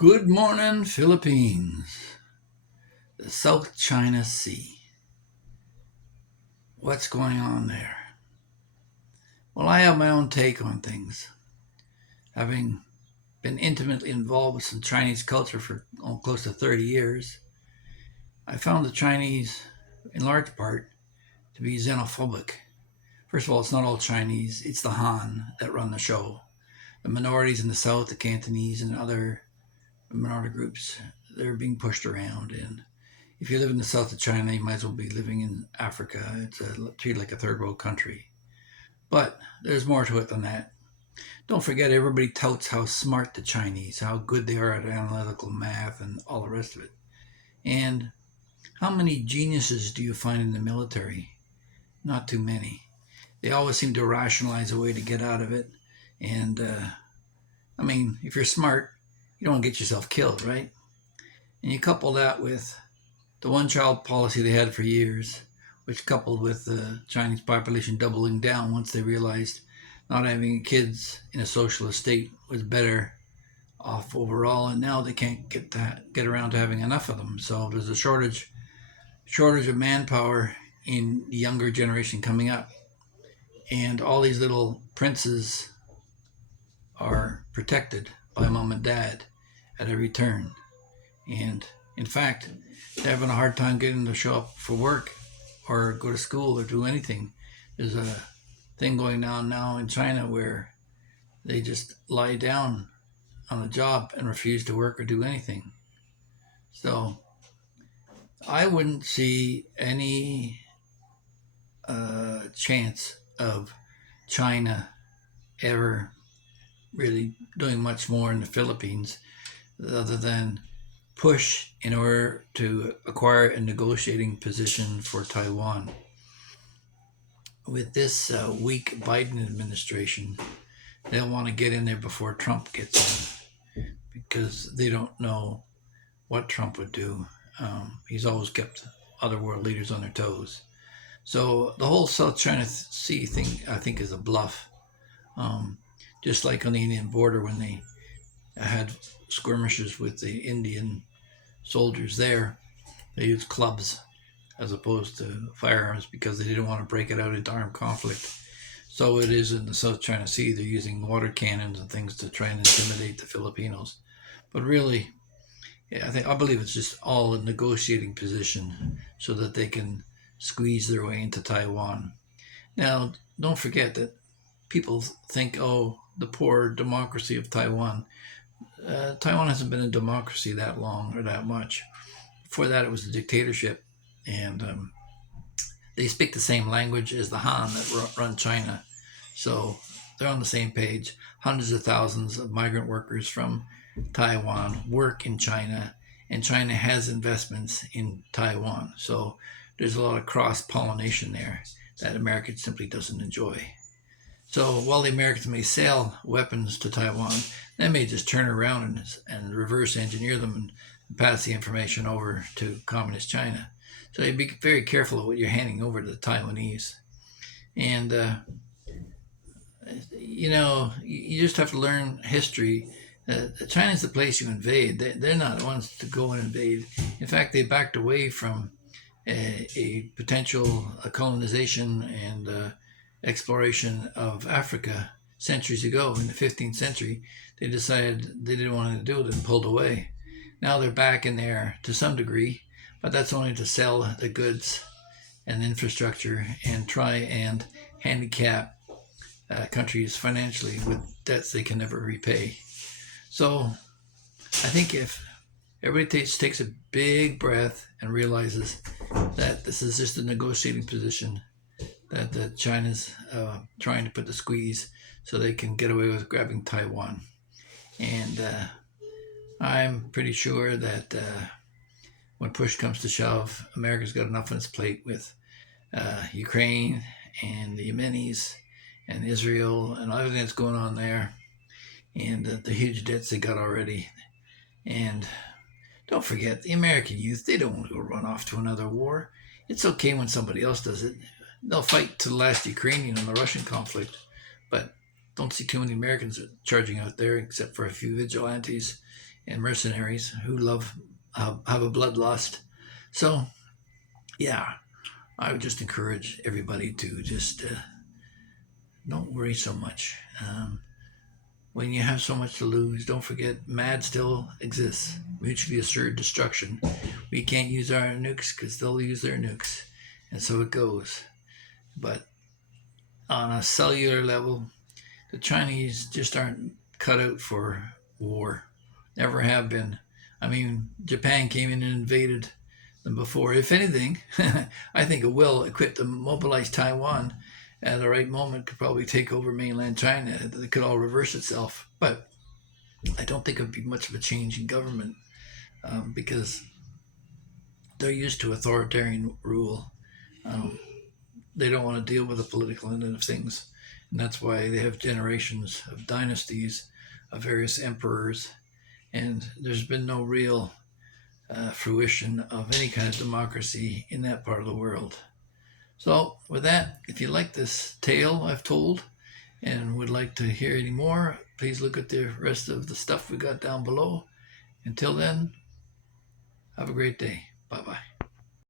Good morning, Philippines. The South China Sea. What's going on there? Well, I have my own take on things. Having been intimately involved with some Chinese culture for close to 30 years, I found the Chinese, in large part, to be xenophobic. First of all, it's not all Chinese, it's the Han that run the show. The minorities in the South, the Cantonese, and other minority groups, they're being pushed around. And if you live in the south of China, you might as well be living in Africa. It's treated like a third world country. But there's more to it than that. Don't forget, everybody touts how smart the Chinese, how good they are at analytical math and all the rest of it. And how many geniuses do you find in the military? Not too many. They always seem to rationalize a way to get out of it. And if you're smart, you don't want to get yourself killed, right? And you couple that with the one child policy they had for years, which coupled with the Chinese population doubling down once they realized not having kids in a socialist state was better off overall, and now they can't get around to having enough of them. So there's a shortage of manpower in the younger generation coming up, and all these little princes are protected by mom and dad at every turn. And in fact, they're having a hard time getting them to show up for work or go to school or do anything. There's a thing going on now in China where they just lie down on the job and refuse to work or do anything. So I wouldn't see any chance of China ever really doing much more in the Philippines other than push in order to acquire a negotiating position for Taiwan. With this weak Biden administration, they'll want to get in there before Trump gets in because they don't know what Trump would do. He's always kept other world leaders on their toes. So the whole South China Sea thing, I think, is a bluff. Just like on the Indian border when they had skirmishes with the Indian soldiers there, they used clubs as opposed to firearms because they didn't want to break it out into armed conflict. So it is in the South China Sea. They're using water cannons and things to try and intimidate the Filipinos. But really, I believe it's just all a negotiating position so that they can squeeze their way into Taiwan. Now, don't forget that people think, oh, the poor democracy of Taiwan. Taiwan hasn't been a democracy that long or that much. Before that, it was a dictatorship, and they speak the same language as the Han that run China. So they're on the same page. Hundreds of thousands of migrant workers from Taiwan work in China, and China has investments in Taiwan. So there's a lot of cross pollination there that America simply doesn't enjoy. So while the Americans may sell weapons to Taiwan, they may just turn around and reverse engineer them and pass the information over to Communist China. So you be very careful of what you're handing over to the Taiwanese. And, you just have to learn history. China's the place you invade. They're not the ones to go and invade. In fact, they backed away from a potential colonization and exploration of Africa centuries ago in the 15th century. They decided they didn't want to do it and pulled away. Now they're back in there to some degree, but that's only to sell the goods and infrastructure and try and handicap countries financially with debts they can never repay. So I think if everybody takes a big breath and realizes that this is just a negotiating position, that China's trying to put the squeeze so they can get away with grabbing Taiwan. And I'm pretty sure that when push comes to shove, America's got enough on its plate with Ukraine and the Yemenis and Israel and everything that's going on there, and the huge debts they got already. And don't forget, the American youth, they don't want to go run off to another war. It's okay when somebody else does it. They'll fight to the last Ukrainian in the Russian conflict, but don't see too many Americans charging out there except for a few vigilantes and mercenaries who have a bloodlust. So, yeah, I would just encourage everybody to just don't worry so much. When you have so much to lose, don't forget MAD still exists, mutually assured destruction. We can't use our nukes because they'll use their nukes, and so it goes. But on a cellular level, the Chinese just aren't cut out for war. Never have been. I mean, Japan came in and invaded them before. If anything, I think it will equip to mobilize Taiwan at the right moment, could probably take over mainland China. It could all reverse itself. But I don't think it would be much of a change in government because they're used to authoritarian rule. They don't want to deal with the political end of things. And that's why they have generations of dynasties of various emperors. And there's been no real fruition of any kind of democracy in that part of the world. So, with that, if you like this tale I've told and would like to hear any more, please look at the rest of the stuff we got down below. Until then, have a great day. Bye bye.